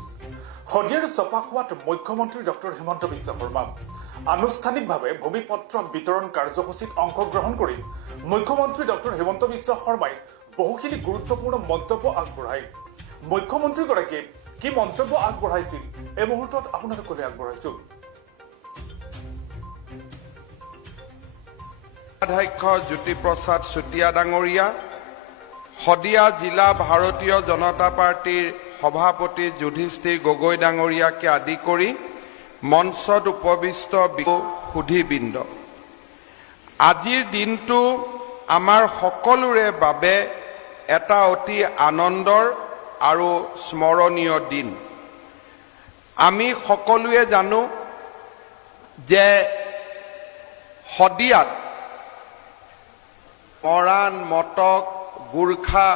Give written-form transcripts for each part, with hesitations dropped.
News শদিয়াৰ ছপাখোৱাত মুখ্যমন্ত্ৰী doctor Himanta Biswa Sarma আনুষ্ঠানিকভাৱে ভূমিপত্ৰ বিতৰণ কাৰ্যসূচীত অংশগ্ৰহণ কৰি মুখ্যমন্ত্ৰী ডক্টৰ হিমন্ত বিশ্ব শৰ্মাই বহুখিনি গুৰুত্বপূৰ্ণ মন্তব্য আগবঢ়ায়। মুখ্যমন্ত্ৰীগৰাকীয়ে কি মন্তব্য আগবঢ়াইছিল এই মুহূৰ্তত আপোনালোকলৈ আগবঢ়াইছো। অধ্যক্ষ জ্যোতিপ্ৰসাদ চুতীয়া ডাঙৰীয়া, শদিয়া জিলা ভাৰতীয় জনতা পাৰ্টিৰ সভাপতি যুধিষ্ঠিৰ গগৈ ডাঙৰীয়াকে আদি কৰি মঞ্চত উপবিষ্ট সুধীবৃন্দ, আজিৰ দিনটো আমাৰ সকলোৰে বাবে এটা অতি আনন্দৰ আৰু স্মৰণীয় দিন। আমি সকলোৱে জানো যে শদিয়াত মৰাণ, মটক, গোৰ্খা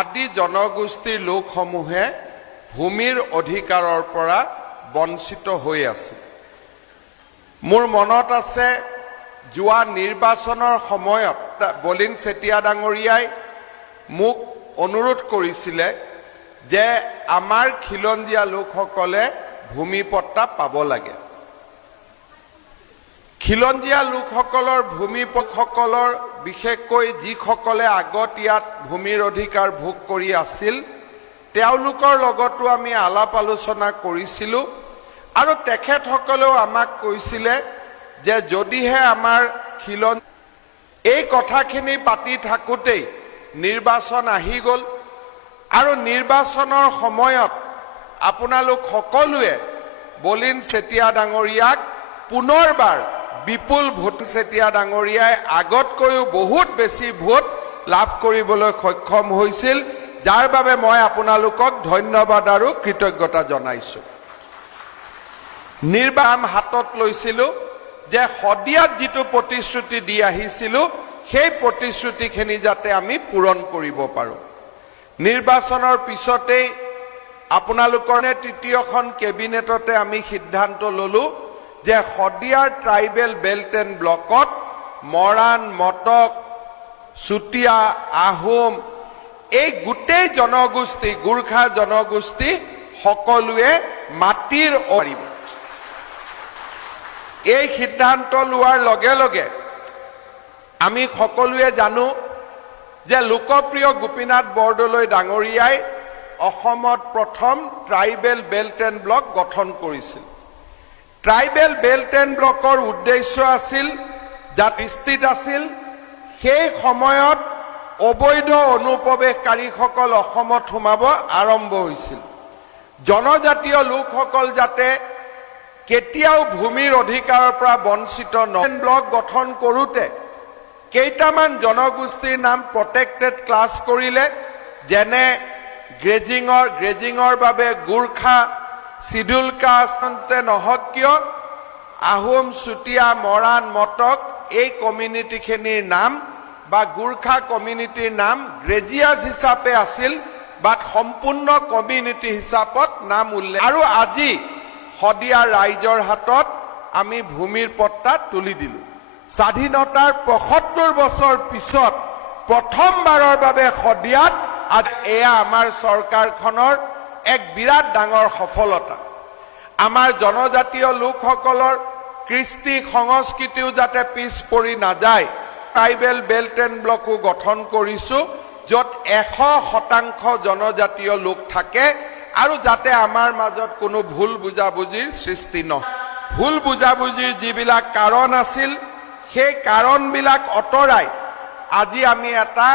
আদি জনগোষ্ঠীৰ লোকসমূহে ভূমিৰ অধিকাৰৰ পৰা বঞ্চিত হৈ আছে। মোৰ মনত আছে যোৱা নিৰ্বাচনৰ সময়ত বলিন চেতিয়া ডাঙৰীয়াই মোক অনুৰোধ কৰিছিলে যে আমাৰ খিলঞ্জীয়া লোকসকলে ভূমিপট্টা পাব লাগে। খিলঞ্জীয়া লোকসকলৰ ভূমিসকলৰ বিশেষকৈ যিসকলে আগত ইয়াত ভূমিৰ অধিকাৰ ভোগ কৰি আছিল তেওঁলোকৰ লগতো আমি আলাপ আলোচনা কৰিছিলোঁ আৰু তেখেতসকলেও আমাক কৈছিলে যে যদিহে আমাৰ এই কথাখিনি পাতি থাকোঁতেই নিৰ্বাচন আহি গ'ল আৰু নিৰ্বাচনৰ সময়ত আপোনালোক সকলোৱে বলিন চেতিয়া ডাঙৰীয়াক পুনৰবাৰ বিপুল ভোট চেতিয়া ডাঙৰীয়াই আগতকৈও বহুত বেছি ভোট লাভ কৰিবলৈ সক্ষম হৈছিল, যাৰ বাবে মই আপোনালোকক ধন্যবাদ আৰু কৃতজ্ঞতা জনাইছোঁ। নিৰ্বাচন হাতত লৈছিলোঁ যে শদিয়াত যিটো প্ৰতিশ্ৰুতি দি আহিছিলোঁ সেই প্ৰতিশ্ৰুতিখিনি যাতে আমি পূৰণ কৰিব পাৰোঁ। নিৰ্বাচনৰ পিছতেই আপোনালোকৰ তৃতীয়খন কেবিনেটতে আমি সিদ্ধান্ত ল'লোঁ যে শদিয়াৰ ট্ৰাইবেল বেল্ট এণ্ড ব্লকত মৰাণ, মটক, চুতীয়া, আহোম এই গোটেই জনগোষ্ঠী, গোৰ্খা জনগোষ্ঠী সকলোৱে মাটিৰ পাৰিব। এই সিদ্ধান্ত লোৱাৰ লগে লগে আমি সকলোৱে জানো যে লোকপ্ৰিয় গোপীনাথ বৰদলৈ ডাঙৰীয়াই অসমত প্ৰথম ট্ৰাইবেল বেল্ট এণ্ড ব্লক গঠন কৰিছিল। ট্ৰাইবেল বেল্ট এণ্ড ব্লকৰ উদ্দেশ্য আছিল যাত স্থিত আছিল সেই সময়ত অবৈধ অনুপ্ৰৱেশকাৰীসকল অসমত সোমাব আৰম্ভ হৈছিল। জনজাতীয় লোকসকল যাতে কেতিয়াও ভূমিৰ অধিকাৰৰ পৰা বঞ্চিত নহয়। ব্লক গঠন কৰোঁতে কেইটামান জনগোষ্ঠীৰ নাম প্ৰটেক্টেড ক্লাছ কৰিলে, যেনে গ্ৰেজিঙৰ বাবে গোৰ্খা, চিডুল কাষ্ট নহওক কিয় আহোম, চুতীয়া, মৰাণ, মটক এই কমিউনিটিখিনিৰ নাম বা গোৰ্খা কমিউনিটিৰ নাম গ্ৰেজিয়াছ হিচাপে আছিল, বাট সম্পূৰ্ণ কমিউনিটি হিচাপত নাম উল্লেখ। আৰু আজি শদিয়া ৰাইজৰ হাতত আমি ভূমিৰ পট্টা তুলি দিলোঁ। স্বাধীনতাৰ ৭৫ বছৰ পিছত প্ৰথমবাৰৰ বাবে শদিয়াত এয়া আমাৰ চৰকাৰখনৰ এক বিৰাট ডাঙৰ সফলতা। আমাৰ জনজাতীয় লোকসকলৰ কৃষ্টি সংস্কৃতিও যাতে পিছ পৰি নাযায়, ট্ৰাইবেল বেল্ট এণ্ড ব্লকো গঠন কৰিছোঁ য'ত ১০০% জনজাতীয় লোক থাকে আৰু যাতে আমাৰ মাজত কোনো ভুল বুজাবুজিৰ সৃষ্টি নহয়। ভুল বুজাবুজিৰ যিবিলাক কাৰণ আছিল সেই কাৰণবিলাক আঁতৰাই আজি আমি এটা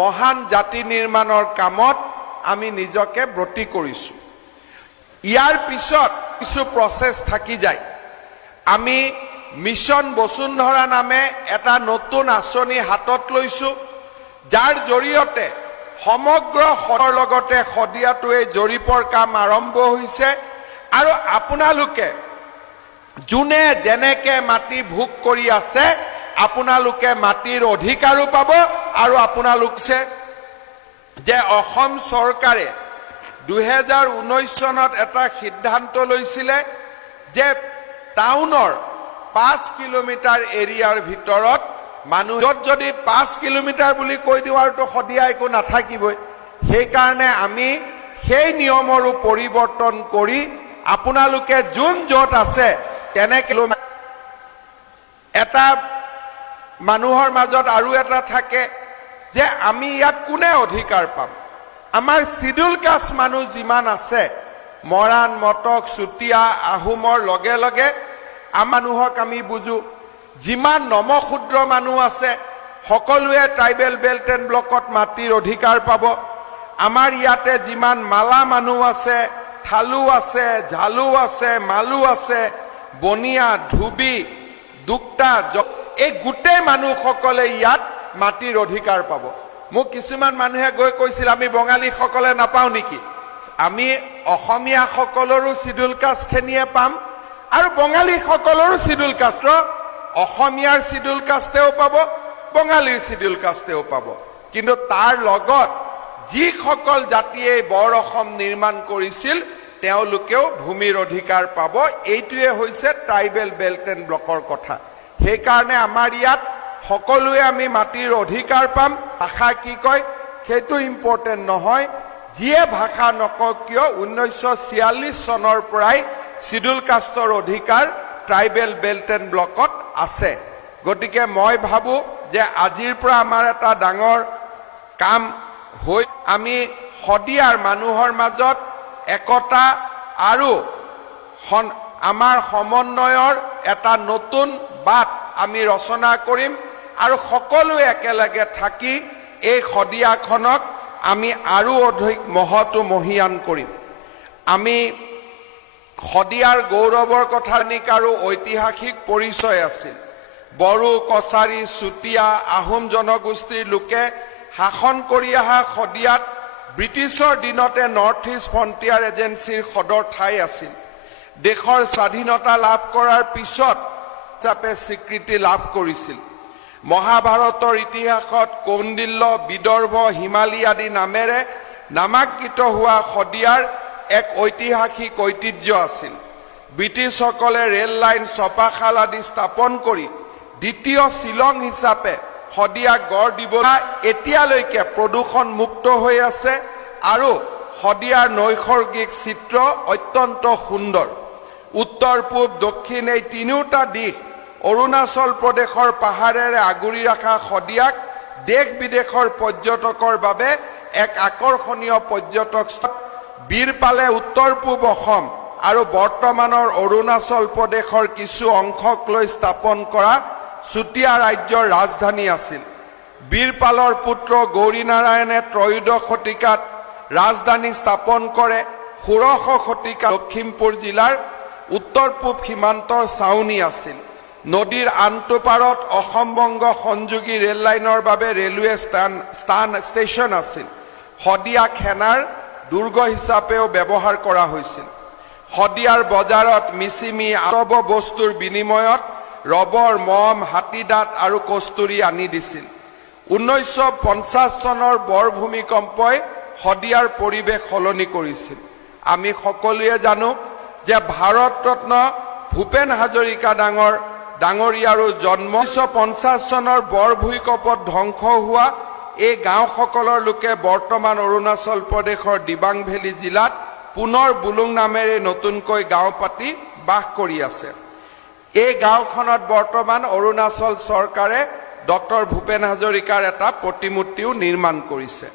মহান জাতি নিৰ্মাণৰ কামত আমি নিজকে ব্ৰতী কৰিছোঁ। ইয়াৰ পিছত কিছু প্ৰচেছ থাকি যায়। আমি মিছন বসুন্ধৰা নামে এটা নতুন আঁচনি হাতত লৈছোঁ, যাৰ জৰিয়তে সমগ্ৰ শহৰৰ লগতে শদিয়াতো এই জৰীপৰ কাম আৰম্ভ হৈছে আৰু আপোনালোকে যোনে যেনেকে মাটি ভোগ কৰি আছে আপোনালোকে মাটিৰ অধিকাৰো পাব। আৰু আপোনালোকে যে অসম চৰকাৰে ২০১৯ চনত এটা সিদ্ধান্ত লৈছিলে যে টাউনৰ ৫ কিলোমিটাৰ এৰিয়াৰ ভিতৰত মানুহ যদি 5 কিলোমিটাৰ বুলি কৈ দিও আৰু তো শদিয়া একো নাথাকিবই। সেই কাৰণে আমি সেই নিয়মৰো পৰিৱৰ্তন কৰি আপোনালোকে যোন য'ত আছে তেনেকে এটা মানুহৰ মাজত আৰু এটা থাকে যে আমি ইয়াত কোনে অধিকাৰ পাম আমাৰ শিডিউল কাষ্ট মানুহ যিমান আছে মৰাণ মটক চুতীয়া আহোমৰ লগে লগে মানুহক আমি বুজো যিমান নমক্ষুদ্ৰ মানুহ আছে সকলোৱে ট্ৰাইবেল বেল্ট এণ্ড ব্লকত মাটিৰ অধিকাৰ পাব আমাৰ ইয়াতে যিমান মালা মানুহ আছে থালু আছে ঝালু আছে মালু আছে বনিয়া ধুবি দুক্তা এই গোটেই মানুহসকলে ইয়াত মাটিৰ অধিকাৰ পাব মোক কিছুমান মানুহে গৈ কৈছিল আমি বঙালীসকলে নাপাওঁ নেকি আমি অসমীয়াসকলৰো শিডিউল কাষ্টখিনিয়ে পাম আৰু বঙালীসকলৰো শিডিউল কাষ্ট অসমীয়াৰ শিডিউল কাষ্টেও পাব বঙালীৰ শিডিউল কাষ্টেও পাব কিন্তু তাৰ লগত যিসকল জাতিয়ে বৰ অসম নিৰ্মাণ কৰিছিল তেওঁলোকেও ভূমিৰ অধিকাৰ পাব এইটোৱে হৈছে ট্ৰাইবেল বেল্ট এণ্ড ব্লকৰ কথা সেইকাৰণে আমাৰ ইয়াত সকলোৱে আমি মাটিৰ অধিকাৰ পাম ভাষা কি কয় সেইটো ইম্পৰ্টেণ্ট নহয় যিয়ে ভাষা নকওক কিয় 1946 চনৰ পৰাই শিডিউল কাষ্টৰ অধিকাৰ ট্ৰাইবেল বেল্ট এণ্ড ব্লকত আছে গতিকে মই ভাবো যে আজিৰ পৰা আমাৰ এটা ডাঙৰ কাম হৈ আমি শদিয়াৰ মানুহৰ মাজত একতা আৰু আমাৰ সমন্বয়ৰ এটা নতুন বাট আমি ৰচনা কৰিম আৰু সকলোৱে একেলগে থাকি এই শদিয়াখনক আমি আৰু অধিক মহতো মহিয়ান কৰিম আমি শদিয়াৰ গৌৰৱৰ কথা আৰু ঐতিহাসিক পৰিচয় আছিল বড়ো কছাৰী চুতীয়া আহোম জনগোষ্ঠীৰ লোকে শাসন কৰি অহা শদিয়াত ব্ৰিটিছৰ দিনতে নৰ্থ ইষ্ট ফ্ৰণ্টিয়াৰ এজেন্সিৰ সদৰ ঠাই আছিল দেশৰ স্বাধীনতা লাভ কৰাৰ পিছত হিচাপে স্বীকৃতি লাভ কৰিছিল মহাভাৰতৰ ইতিহাসত কৌণ্ডিল্য বিদৰ্ভ হিমালী আদি নামেৰে নামাঙ্কিত হোৱা শদিয়াৰ এক ঐতিহাসিক ঐতিহ্য আছিল ব্ৰিটিছসকলে ৰেল লাইন ছপাখাল আদি স্থাপন কৰি দ্বিতীয় শিলং হিচাপে শদিয়াক গঢ় দিবলৈ এতিয়ালৈকে প্ৰদূষণ মুক্ত হৈ আছে আৰু শদিয়াৰ নৈসৰ্গিক চিত্ৰ অত্যন্ত সুন্দৰ উত্তৰ পূব দক্ষিণ এই তিনিওটা দিশ অৰুণাচল প্ৰদেশৰ পাহাৰেৰে আগুৰি ৰখা শদিয়াক দেশ বিদেশৰ পৰ্যটকৰ বাবে এক আকৰ্ষণীয় পৰ্যটক বীৰপালে উত্তৰ পূব অসম আৰু বৰ্তমানৰ অৰুণাচল প্ৰদেশৰ কিছু অংশক লৈ স্থাপন কৰা চুতীয়া ৰাজ্যৰ ৰাজধানী আছিল বীৰপালৰ পুত্ৰ গৌৰীনাৰায়ণে ত্ৰয়োদশ শতিকাত ৰাজধানী স্থাপন কৰে 16শ শতিকাত লখিমপুৰ জিলাৰ উত্তৰ পূব সীমান্তৰ ছাউনি আছিল নদীৰ আনটো পাৰত অসম বংগ সংযোগী ৰেল লাইনৰ বাবে ৰেলৱে ষ্টেচন আছিল শদিয়াক সেনাৰ দুৰ্গ হিচাপেও ব্যৱহাৰ কৰা হৈছিল শদিয়াৰ বজাৰত মিচিমি আৰব বস্তুৰ বিনিময়ত ৰবৰ মম হাতীদাঁত আৰু কস্তুৰী আনি দিছিল 1950 চনৰ বৰ ভূমিকম্পই শদিয়াৰ পৰিৱেশ সলনি কৰিছিল আমি সকলোৱে জানো যে ভাৰত ৰত্ন ভূপেন হাজৰিকা ডাঙৰীয়াৰো জন্ম 1950 চনৰ বৰ ভূমিকম্পত ধ্বংস হোৱা এই গাঁওসকলৰ লোকে বৰ্তমান অৰুণাচল প্ৰদেশৰ দিবাং ভেলী জিলাত পুনৰ বুলুং নামেৰে নতুনকৈ গাঁও পাতি বাস কৰি আছে এই গাঁওখনত বৰ্তমান অৰুণাচল চৰকাৰে ডক্টৰ ভূপেন হাজৰিকাৰ এটা প্ৰতিমূৰ্তিও নিৰ্মাণ কৰিছে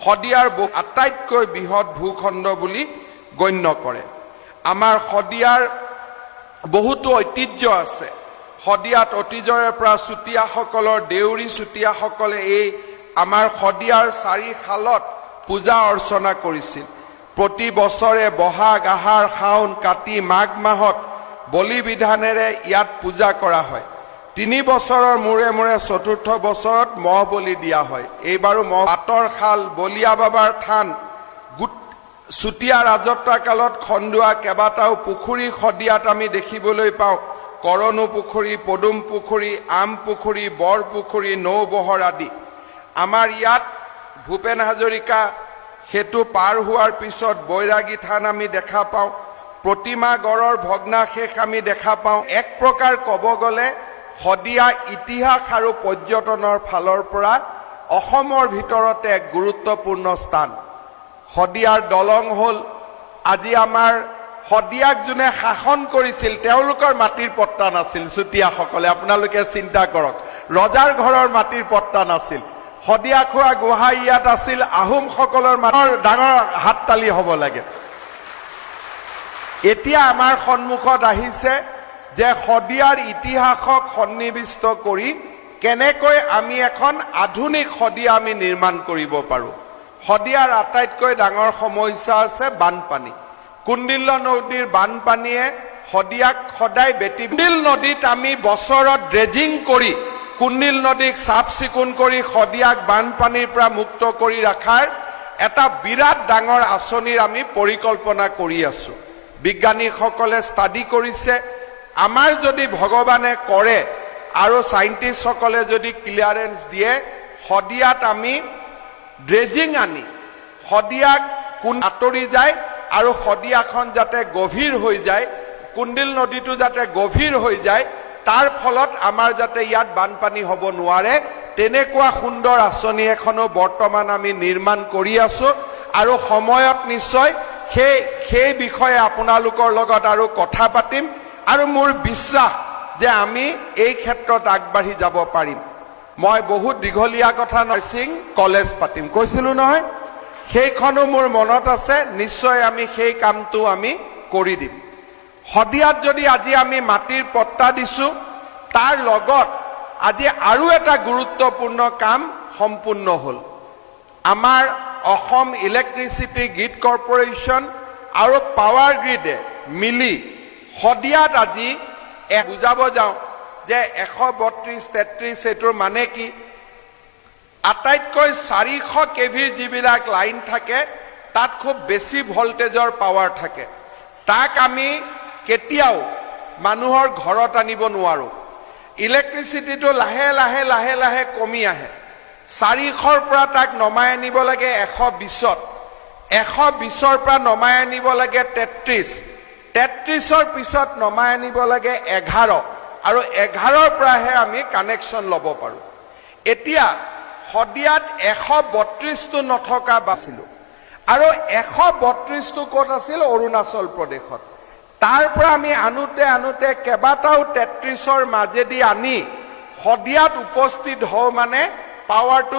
শদিয়াৰ আটাইতকৈ বৃহৎ ভূখণ্ড বুলি গণ্য কৰে আমাৰ শদিয়াৰ বহুতো ঐতিহ্য আছে শদিয়াত অতীজৰে পৰা চুতীয়াসকলৰ দেউৰী চুতীয়াসকলে এই আমাৰ শদিয়াৰ চাৰি খালত পূজা অৰ্চনা কৰিছিল প্ৰতি বছৰে বহাগ আহাৰ শাওন কাতি মাঘ মাহত বলি বিধানেৰে ইয়াত পূজা কৰা হয় 3 বছৰৰ মূৰে মূৰে চতুৰ্থ বছৰত মহ বলি দিয়া হয় এইবাৰো মহ পাতৰ খাল বলিয়া বাবাৰ থান চুতীয়া ৰাজত্ব কালত খন্দুৱা কেবাটাও পুখুৰী শদিয়াত আমি দেখিবলৈ পাওঁ কৰণ পুখুৰী পদুম পুখুৰী আম পুখুৰী বৰ পুখুৰী নৌবহৰ আদি আমাৰ ইয়াত ভূপেন হাজৰিকা সেতু পাৰ হোৱাৰ পিছত বৈৰাগী থান আমি দেখা পাওঁ প্ৰতিমা গড়ৰ ভগ্নাশেষ আমি দেখা পাওঁ এক প্ৰকাৰ ক'ব গ'লে শদিয়া ইতিহাস আৰু পৰ্যটনৰ ফালৰ পৰা অসমৰ ভিতৰতে এক গুৰুত্বপূৰ্ণ স্থান শদিয়াৰ দলং হ'ল আজি আমাৰ শদিয়াক যোনে শাসন কৰিছিল তেওঁলোকৰ মাটিৰ পট্টা নাছিল চুতীয়াসকলে আপোনালোকে চিন্তা কৰক ৰজাৰ ঘৰৰ মাটিৰ পট্টা নাছিল শদিয়াখোৱা গোহাঁই ইয়াত আছিল আহোমসকলৰ মাটিৰ ডাঙৰ হাততালি হ'ব লাগে এতিয়া আমাৰ সন্মুখত আহিছে যে শদিয়াৰ ইতিহাসক সন্নিৱিষ্ট কৰি কেনেকৈ আমি এখন আধুনিক শদিয়া আমি নিৰ্মাণ কৰিব পাৰোঁ শদিয়াৰ আটাইতকৈ ডাঙৰ সমস্যা আছে বানপানী কুণ্ডিল্য নদীৰ বানপানীয়ে শদিয়াক সদায় বেটি কুণ্ডিল নদীত আমি বছৰত ড্ৰেজিং কৰি কুণ্ডিল নদীক চাফ চিকুণ কৰি শদিয়াক বানপানীৰ পৰা মুক্ত কৰি ৰখাৰ এটা বিৰাট ডাঙৰ আঁচনিৰ আমি পৰিকল্পনা কৰি আছো বিজ্ঞানীসকলে ষ্টাডি কৰিছে আমাৰ যদি ভগৱানে কৰে আৰু সাইন্টিষ্টসকলে যদি ক্লিয়াৰেন্স দিয়ে শদিয়াত আমি ড্ৰেজিং আনি শদিয়াক আঁতৰি যায় আৰু শদিয়াখন যাতে গভীৰ হৈ যায় কুণ্ডিল নদীটো যাতে গভীৰ হৈ যায় তাৰ ফলত আমাৰ যাতে ইয়াত বানপানী হ'ব নোৱাৰে তেনেকুৱা সুন্দৰ আঁচনি এখনো বৰ্তমান আমি নিৰ্মাণ কৰি আছো আৰু সময়ত নিশ্চয় সেই বিষয়ে আপোনালোকৰ লগত আৰু কথা পাতিম আৰু মোৰ বিশ্বাস যে আমি এই ক্ষেত্ৰত আগবাঢ়ি যাব পাৰিম মই বহুত দীঘলীয়া কথা নাৰ্ছিং কলেজ পাতিম কৈছিলো নহয় সেইখনো মোৰ মনত আছে নিশ্চয় আমি সেই কামটো আমি কৰি দিম শদিয়াত যদি আজি আমি মাটিৰ পট্টা দিছো তাৰ লগত আজি আৰু এটা গুৰুত্বপূৰ্ণ কাম সম্পূৰ্ণ হ'ল আমাৰ অসম ইলেক্ট্ৰিচিটি গ্ৰিড কৰ্পোৰেশ্যন আৰু পাৱাৰ গ্ৰিডে মিলি শদিয়াত আজি বুজাব যাওঁ যে 132-33 এটোৰ মানে কি আটাইতকৈ 400 কেভিৰ যিবিলাক লাইন থাকে তাত খুব বেছি ভল্টেজৰ পাৱাৰ থাকে তাক আমি কেতিয়াও মানুহৰ ঘৰত আনিব নোৱাৰো ইলেক্ট্ৰিচিটিটো লাহে লাহে লাহে লাহে কমি আহে 400ৰ পৰা তাক নমাই আনিব লাগে 120ত 120ৰ পৰা নমাই আনিব লাগে 33ৰ পিছত নমাই আনিব লাগে 11 আৰু 11ৰ পৰাহে আমি কানেকশ্যন ল'ব পাৰো এতিয়া শদিয়াত 132টো নথকা বাছিলো আৰু 132টো ক'ত আছিল অৰুণাচল প্ৰদেশত তাৰ পৰা আমি আনোতে কেবাটাও 33ৰ মাজেদি আনি শদিয়াত উপস্থিত হওঁ মানে পাৱাৰটো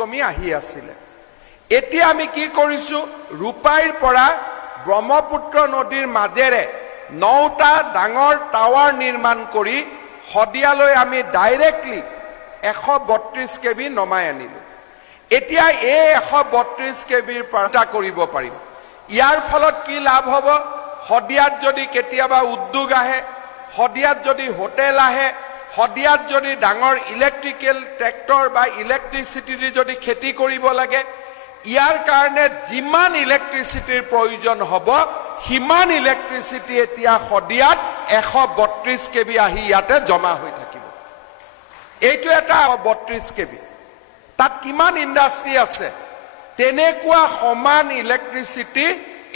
কমি আহি আছিলে এতিয়া আমি কি কৰিছো ৰূপাইৰ পৰা ব্ৰহ্মপুত্ৰ নদীৰ মাজেৰে 9টা ডাঙৰ টাৱাৰ নিৰ্মাণ কৰি শদিয়ালৈ আমি ডাইৰেক্টলি 132 কেবি নমাই আনিলো এতিয়া এই 132 কেবিৰ পৰা কৰিব পাৰিম ইয়াৰ ফলত কি লাভ হ'ব শদিয়াত যদি কেতিয়াবা উদ্যোগ আহে শদিয়াত যদি হোটেল আহে শদিয়াত যদি ডাঙৰ ইলেক্ট্ৰিকেল ট্ৰেক্টৰ বা ইলেক্ট্ৰিচিটি যদি খেতি কৰিব লাগে ইয়াৰ কাৰণে যিমান ইলেক্ট্ৰিচিটিৰ প্ৰয়োজন হ'ব হিমান ইলেক্ট্ৰিচিটি এতিয়া শদিয়াত 132 কেবি আহি ইয়াতে জমা হৈ থাকিব এইটো এটা 132 কেবি তাত কিমান ইণ্ডাষ্ট্ৰি আছে তেনেকুৱা সমান ইলেক্ট্ৰিচিটি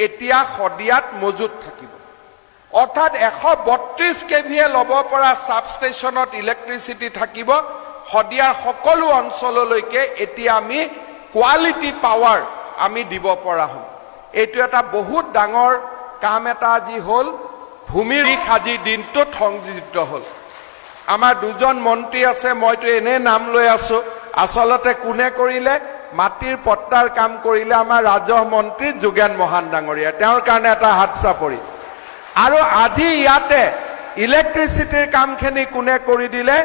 এতিয়া শদিয়াত মজুত থাকিব অৰ্থাৎ 132 কেভিয়ে ল'ব পৰা সাবষ্টেচনত ইলেক্ট্ৰিচিটি থাকিব শদিয়াৰ সকলো অঞ্চললৈকে এতিয়া আমি কোৱালিটি পাৱাৰ আমি দিব পৰা হ'ম এইটো এটা বহুত ডাঙৰ কাম এটা আজি হ'ল ভূমিৰ আজি দিনটোত সংযোজিত হ'ল আমাৰ দুজন মন্ত্ৰী আছে মইতো এনে নাম লৈ আছো আসলতে কোনে কৰিলে মাটিৰ পট্টাৰ কাম কৰিলে আমাৰ ৰাজহ মন্ত্ৰী যোগেন মহান ডাঙৰীয়া তেওঁৰ কাৰণে এটা হাত চাপৰি আৰু আজি ইয়াতে ইলেক্ট্ৰিচিটিৰ কামখিনি কোনে কৰি দিলে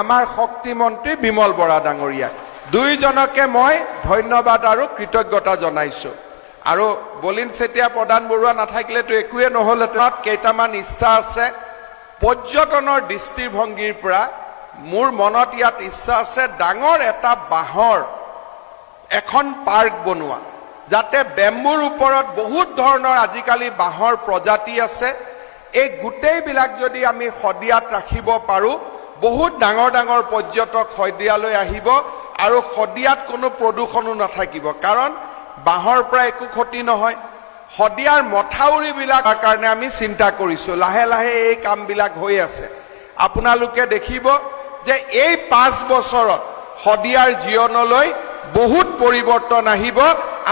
আমাৰ শক্তি মন্ত্ৰী বিমল বৰা ডাঙৰীয়া দুইজনকে মই ধন্যবাদ আৰু কৃতজ্ঞতা জনাইছো আৰু বলিন চেতিয়া প্ৰধান বৰুৱা নাথাকিলেতো একোৱে নহ'ল তাত কেইটামান ইচ্ছা আছে পৰ্যটনৰ দৃষ্টিভংগীৰ পৰা মোৰ মনত ইয়াত ইচ্ছা আছে ডাঙৰ এটা বাঁহৰ এখন পাৰ্ক বনোৱা যাতে বেম্বুৰ ওপৰত বহুত ধৰণৰ আজিকালি বাঁহৰ প্ৰজাতি আছে এই গোটেইবিলাক যদি আমি শদিয়াত ৰাখিব পাৰো বহুত ডাঙৰ ডাঙৰ পৰ্যটক শদিয়ালৈ আহিব আৰু শদিয়াত কোনো প্ৰদূষণো নাথাকিব কাৰণ বাঁহৰ পৰা একো ক্ষতি নহয় শদিয়াৰ মথাউৰিবিলাকৰ কাৰণে আমি চিন্তা কৰিছো লাহে লাহে এই কামবিলাক হৈ আছে আপোনালোকে দেখিব যে এই 5 বছৰত শদিয়াৰ জীৱনলৈ বহুত পৰিৱৰ্তন আহিব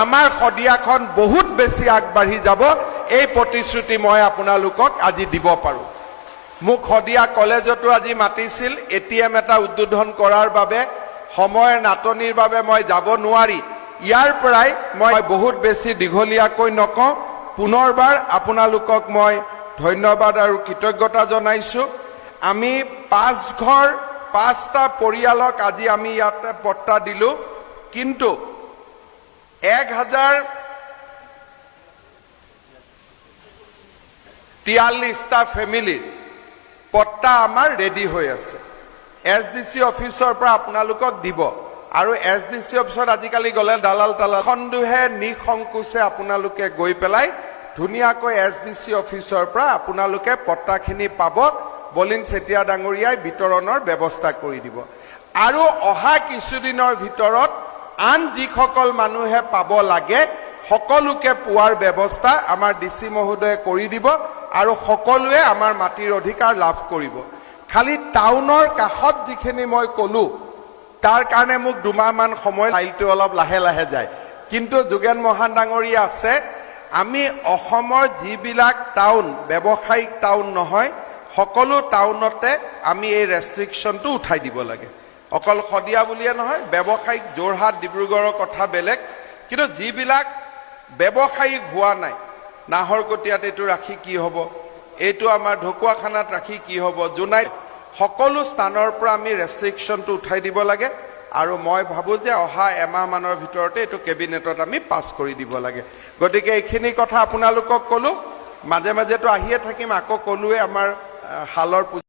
আমাৰ শদিয়াখন বহুত বেছি আগবাঢ়ি যাব এই প্ৰতিশ্ৰুতি মই আপোনালোকক আজি দিব পাৰো মোক শদিয়া কলেজতো আজি মাতিছিল এটিএম এটা উদ্বোধন কৰাৰ বাবে সময়ৰ নাটনিৰ বাবে মই যাব নোৱাৰি ইয়াৰ পৰাই মই বহুত বেছি দীঘলীয়াকৈ নকওঁ পুনৰবাৰ আপোনালোকক মই ধন্যবাদ আৰু কৃতজ্ঞতা জনাইছো আমি 5 ঘৰ 5টা পৰিয়ালক আজি আমি ইয়াতে পট্টা দিলো কিন্তু 1043টা ফ্যামিলিৰ পট্টা আমাৰ ৰেডি হৈ আছে এছডিসি অফিচৰ পৰা আপোনালোকক দিব আৰু এছডিসি অফিচত আজিকালি গলে দালাল খন্দুহে নিসংকোচে আপোনালোকে গৈ পেলাই ধুনীয়াকৈ এছডিসি অফিচৰ পৰা আপোনালোকে পট্টাখিনি পাব বলিন চেতিয়া ডাঙৰীয়াই বিতৰণৰ ব্যৱস্থা কৰি দিব আৰু অহা কিছুদিনৰ ভিতৰত আন যিসকল মানুহে পাব লাগে সকলোকে পোৱাৰ ব্যৱস্থা আমাৰ ডিসি মহোদয়ে কৰি দিব আৰু সকলোৱে আমাৰ মাটিৰ অধিকাৰ লাভ কৰিব খালি টাউনৰ কাষত যিখিনি মই কলো তাৰ কাৰণে মোক দুমাহমান সময় লাইটো অলপ লাহে লাহে যায় কিন্তু যোগেন মহান ডাঙৰীয়া আছে আমি অসমৰ যিবিলাক টাউন ব্যৱসায়িক টাউন নহয় সকলো টাউনতে আমি এই ৰেষ্ট্ৰিকশনটো উঠাই দিব লাগে অকল খদিয়া বুলিয়ে নহয় ব্যৱসায়িক জোৰহাট ডিব্ৰুগড়ৰ কথা বেলেগ কিন্তু যিবিলাক ব্যৱসায়িক হোৱা নাই নাহৰকটীয়াত এইটো ৰাখি কি হ'ব এইটো আমাৰ ঢকুৱাখানাত ৰাখি কি হ'ব জুনাইত সকলো স্থানৰ পৰা আমি ৰেষ্ট্ৰিকশনটো উঠাই দিব লাগে আৰু মই ভাবো যে অহা এমাহ মানৰ ভিতৰতে এইটো কেবিনেটত আমি পাছ কৰি দিব লাগে গতিকে এইখিনি কথা আপোনালোকক কলো মাজে মাজেতো আহিয়ে থাকিম আকৌ কলোৱে আমাৰ হালৰ